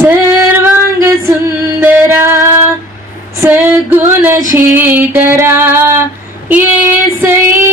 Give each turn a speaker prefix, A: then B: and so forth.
A: సర్వాంగ సుందరా సగుణ శేఖరా సై